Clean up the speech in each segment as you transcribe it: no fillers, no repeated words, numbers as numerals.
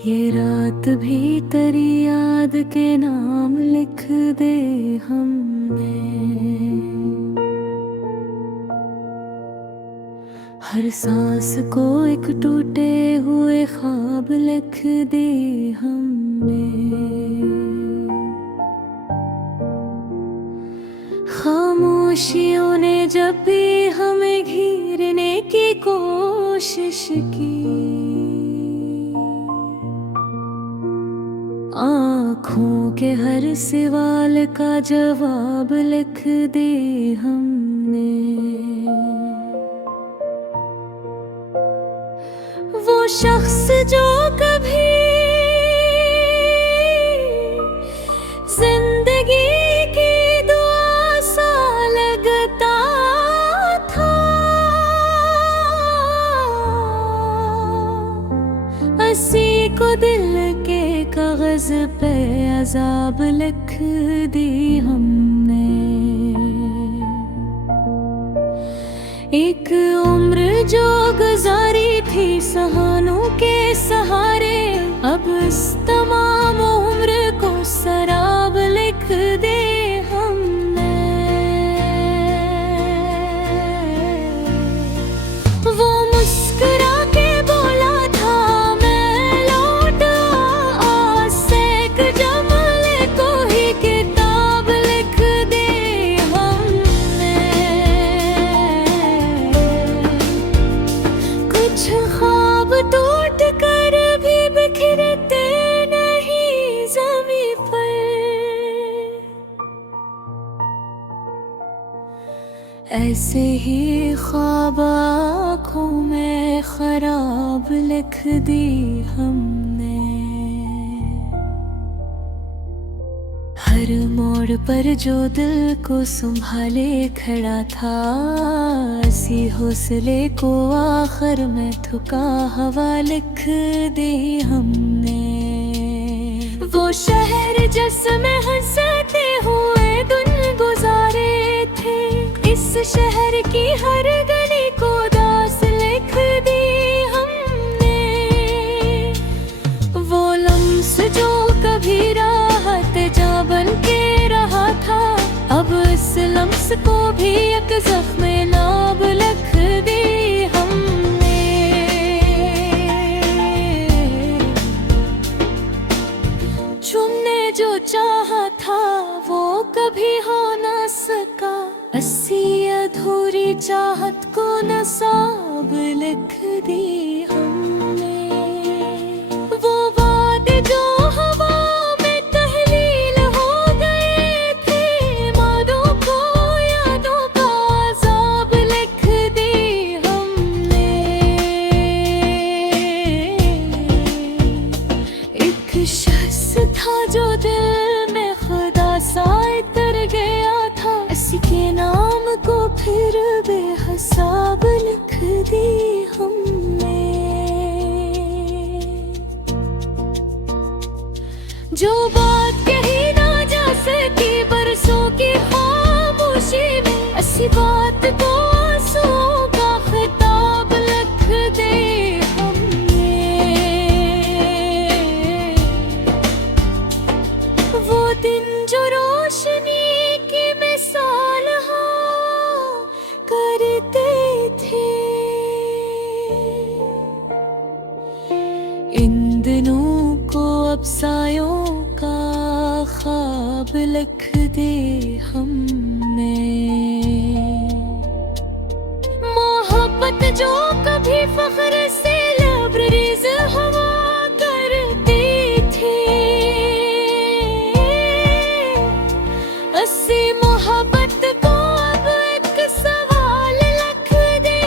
ये रात भी तेरी याद के नाम लिख दे हमने। हर सांस को एक टूटे हुए ख्वाब लिख दे हमने। खामोशियों ने जब भी हमें घेरने की कोशिश की, आँखों के हर सवाल का जवाब लिख दे हमने। वो शख्स जो कभी जिंदगी की दुआ सा लगता था, हंसी को दिल के कागज पे अजाब लिख दी हमने। एक उम्र जो गुजारी थी सहानों के सहारे, अब इस तमाम उम्र को शराब लिख दे हमने। वो मुस्कुरा के बोला था मैं लौट आज से, एक जमाले को ही किताब लिख दे हमने। कुछ ख्वाब टूट कर भी बिखरते नहीं ज़मीं पर, ऐसे ही ख्वाब आँखों में खराब लिख दी हमने। हर मोड़ पर जो दिल को संभाले खड़ा था, इसी हौसले को आखिर में थुका हवा लिख दी हमने। वो शहर जिसमें हंसते हुए दिन गुजारे थे, इस शहर की हर गली को दास लिख दी हमने। वो लम्स जो कभी राहत जा बन के रहा था, अब इस लम्स को भी एक जख्म नाब लिख दी हमने। चुनने जो चाहा था वो कभी हो ना सका, अस्सी अधूरी चाहत को नसाब लिख दी हमने। वो वादे जो हवा में तहलील हो गए थे, मादों को यादों का अज़ाब लिख दी हमने। एक शख्स था जो दिल में खुदा सा उतर गया था, इसी के नाम को फिर बेहिसाब लिख दी हमने। जो बात कही ना जा सकी बरसों की खामोशी में, ऐसी बात को आंसुओं का खिताब लिख दे हमने। वो दिन जो रोशनी की मिसाल हो करते थे, इन दिनों को अब सायों का ख्वाब लिख दे हमने। मोहब्बत जो कभी फख्र से लबरेज हवा करती थी, अस्सी मोहब्बत को अब एक सवाल लिख दे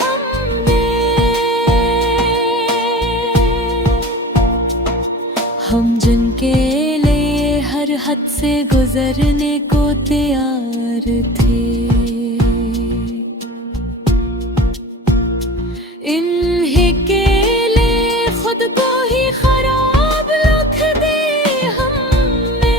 हमने। हम जिनके लिए हर हद से गुजरने को तैयार थे, इन्हीं के लिए खुद को ही खराब लिख दे हमने।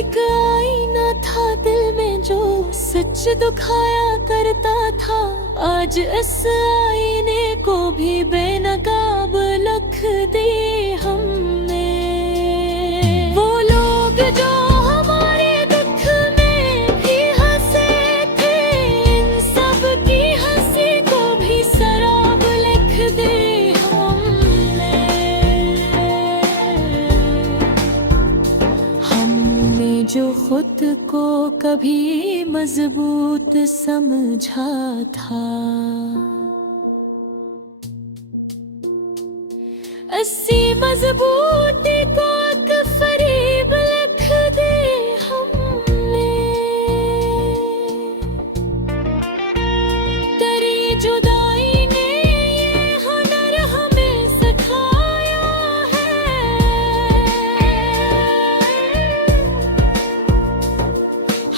एक आईना था दिल में जो सच दिखाया करता था, आज इस आईने को भी बेनकाब लिख दी हमने। वो लोग जो हमारे दुख में भी हंसे थे, इन सब की हंसी को भी शराब लिख दी हमने। हमने जो खुद को कभी मजबूत समझा था, अस्सी मजबूती को एक फरेब लिख दे हमने। तेरी जुदाई ने ये हुनर हमें सिखाया है,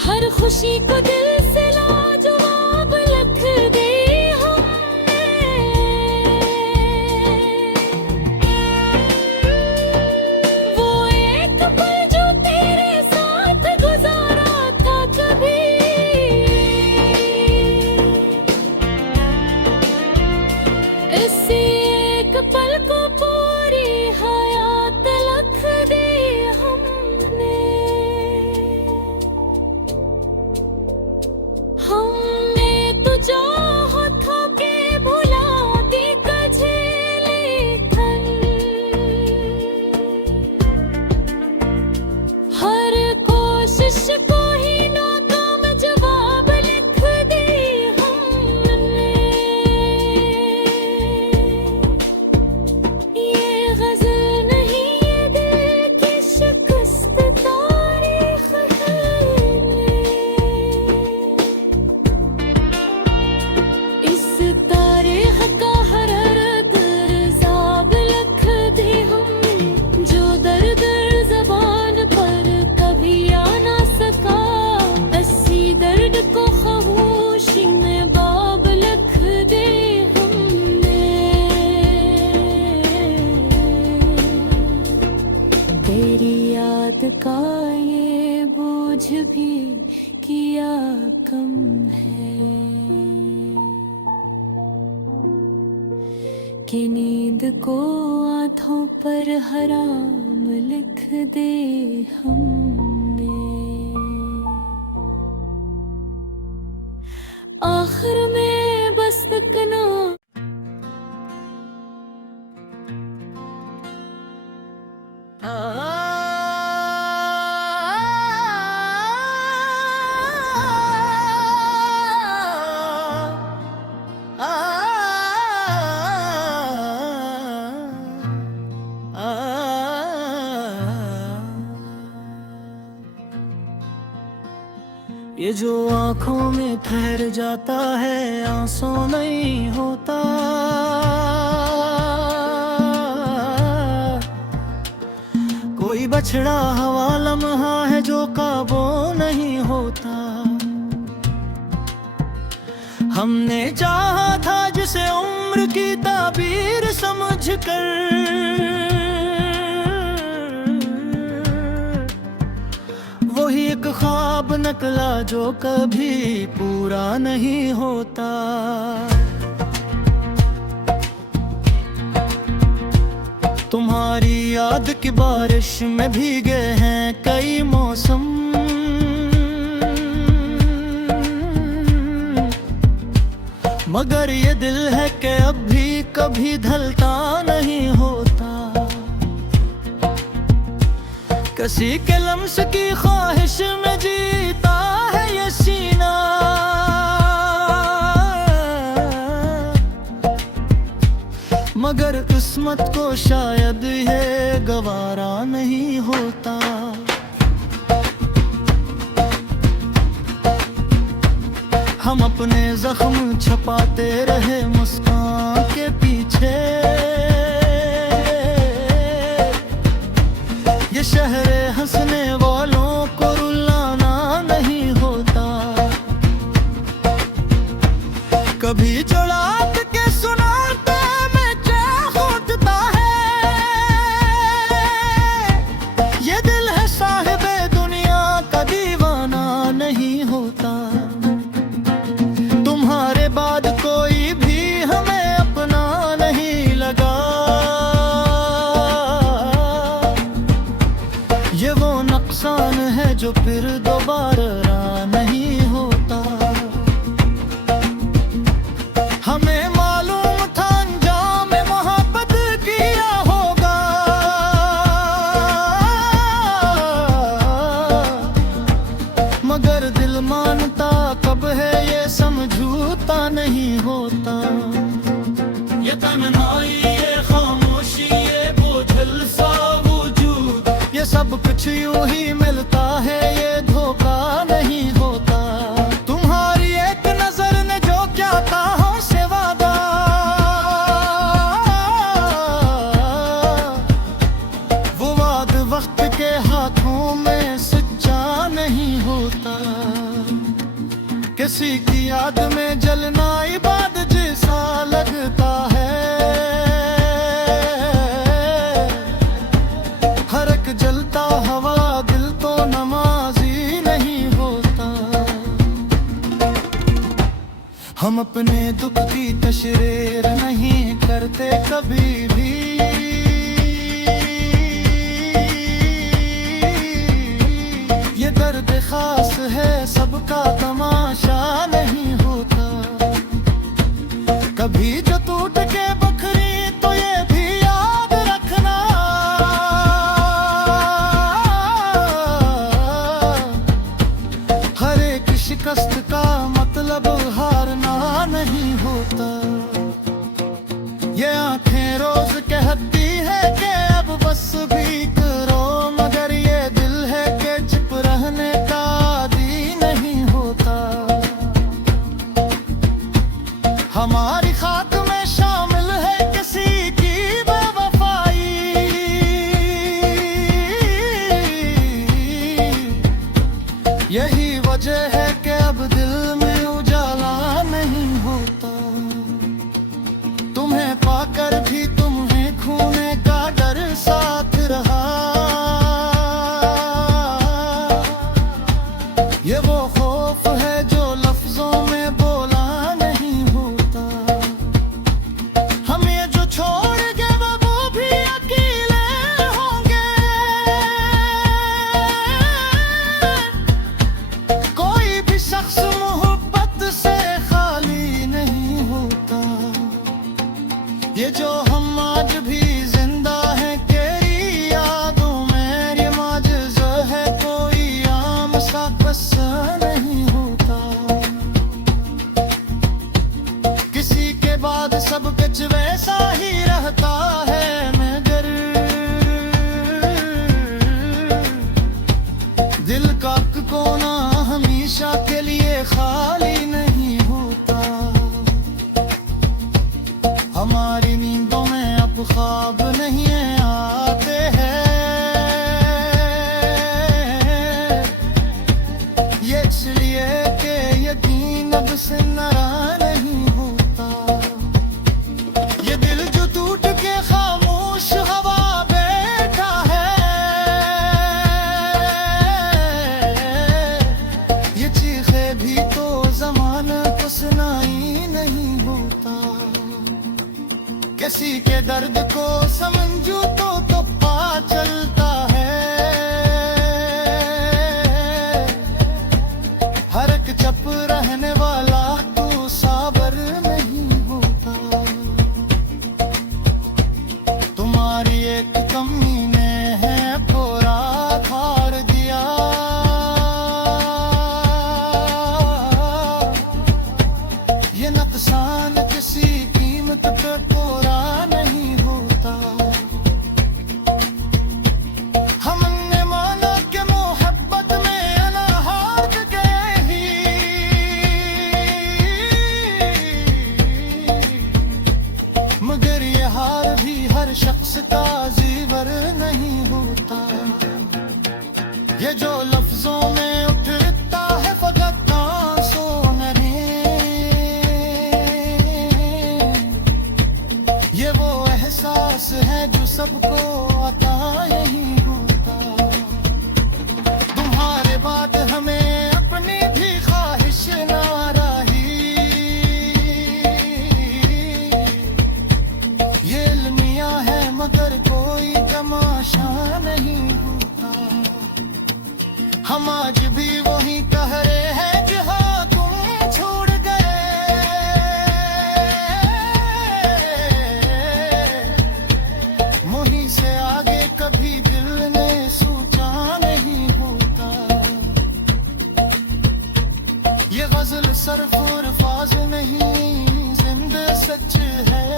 हर खुशी को दिल से लाजवाब लिख दे पल को पूरी हयात लिख दी हमने। हमने तो चाहतों के भुला दी कझेली थन, हर कोशिश को ही नाकाम जवाब लिख दी हमने। तेरी याद का ये बोझ भी किया कम है, कि नींद को आंखों पर हराम लिख दे हमने। आखिर में बस तकना ये जो आँखों में ठहर जाता है आंसू नहीं होता, कोई बछड़ा हवा लम्हा है जो काबू नहीं होता। हमने चाहा था जिसे उम्र की ताबीर समझ कर, वही एक ख्वाब निकला जो कभी पूरा नहीं होता। तुम्हारी याद की बारिश में भीगे हैं कई मौसम, मगर ये दिल है कि अब भी कभी ढलता नहीं होता। किसी के लम्स की ख्वाहिश में जीता है ये सीना, मगर किस्मत को शायद ये गवारा नहीं होता। हम अपने जख्म छुपाते रहे मुस्कान के पीछे, ये शहर हंसने वालों को रुलाना नहीं होता। कभी चढ़ा के सुनाते में क्या होता है, ये दिल है साहिबे दुनिया का दीवाना नहीं होता। तुम्हारे बाद कोई भी जो फिर दोबारा नहीं होता। हमें मालूम था अंजाम मोहब्बत किया होगा, मगर दिल मानता कब है ये समझौता नहीं होता। ये तन्हाई, ये खामोशी, ये बोझल सा वजूद, ये सब कुछ यूं ही मिलता है, ये धोखा नहीं होता। तुम्हारी एक नजर ने जो क्या था हमसे वादा, वो वाद वक्त के हाथों में सच्चा नहीं होता। किसी की याद में जलना इबादत जैसा लगता है, हर एक जलता हवा दिल तो नमाजी नहीं होता। हम अपने दुख की तशरीर नहीं करते कभी भी, ये दर्द खास है सबका तमाशा नहीं होता। कभी जो टूट के बखरी तो ये भी याद रखना, हर एक शिकस्त का मतलब हारना नहीं होता। ये आंखें रोज कहती है कि अब बस भी करो, मगर ये दिल है कि चुप रहने का आदी नहीं होता। हमारी खाक में शामिल है किसी की बेवफाई, यही वजह है कि अब दिल में उजाला नहीं होता। तुम्हें पाकर भी तुम्हें खोने का डर साथ रहा, ये वो खौफ है जो लफ्जों में बोला नहीं होता। हम ये जो छोड़ गए वो भी अकेले होंगे, कोई भी शख्स मोहब्बत से खाली नहीं होता। ये जो हम आज भी जिंदा हैं तेरी यादों में, ये माजज़ा है कोई आम सा किस्सा नहीं होता। किसी के बाद सब कुछ वैसा ही रहता है, मगर दिल का कोना हमेशा के लिए खाली नहीं होता। हमारी नींदों में अब ख्वाब नहीं आते हैं, ये इसलिए कि यकीन अब से नरा नहीं होता। ये दिल जो टूट के खामोश हवा बैठा है, ये चीखे भी तो ज़माने को सुनाई नहीं होता। किसी के दर्द को समझो तो पा चलता है, हर एक चुप रहने वाला तो साबर नहीं होता। तुम्हारी एक कमी ने है पूरा खार दिया, ये नुकसान किसी कीमत पे पूरा नहीं होता। हमने माना कि मोहब्बत में अना हार गए ही, मगर ये हार भी हर शख्स का जीवर नहीं होता। ये जो लफ्जों में उठता है फकत आंसू नरे, ये वो एहसास है जो सबको अता नहीं होता। तुम्हारे बाद हमें अपनी भी ख्वाहिश ना रही, ये अलमिया है मगर कोई तमाशा नहीं होता। हम हम आज भी वही कह रहे हैं कि हाँ तुम छोड़ गए। मुही से आगे कभी दिल ने सोचा नहीं होता। ये गजल सरफ और फाज नहीं, जिंदा सच है।